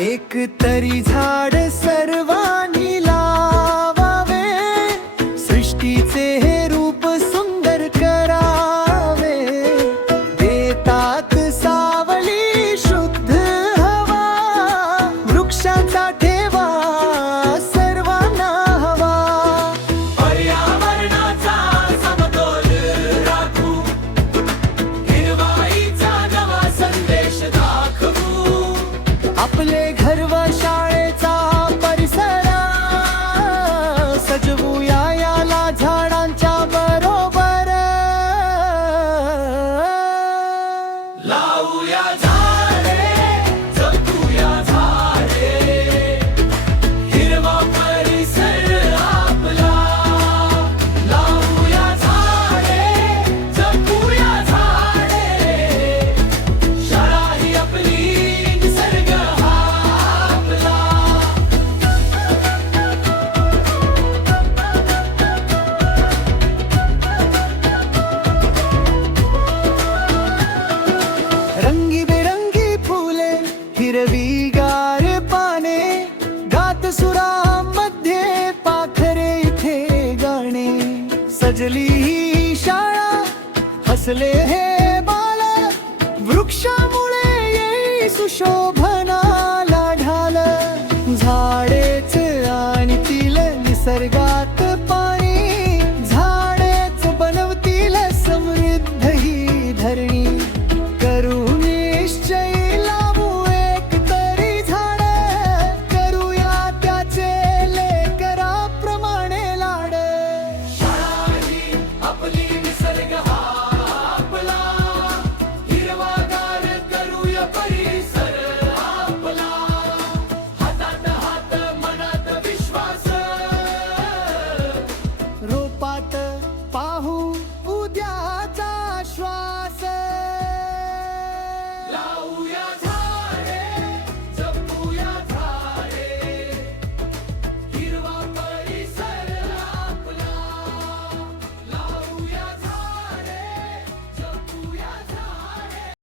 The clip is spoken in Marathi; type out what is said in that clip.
एक तरी झाड सर्वांनी लावावे, सृष्टीचे हे रूप सुंदर करावे. देतात सावली शुद्ध हवा, वृक्षांचा ठेवा सर्वांना हवा. पर्यावरणाचा समतोल राखू, हिरवाईचा नवा संदेश दाखवू. आपले घर व शाळेचा परिसर सजवूया याला झाडांच्या बरोबर. लावूया झाडे, जपूया झाडे, हिरवा परिसर आपला. लावूया झाडे, जपूया झाडे, शाळा ही आपली, निसर्ग हा आपला. रंगीबेरंगी फुले, हिरवीगार पाने, गात सुरामध्ये पाखरे इथे गाणे. सजली ही शाळा, हसले हे बाळ, वृक्षामुळे येई सुशोभ.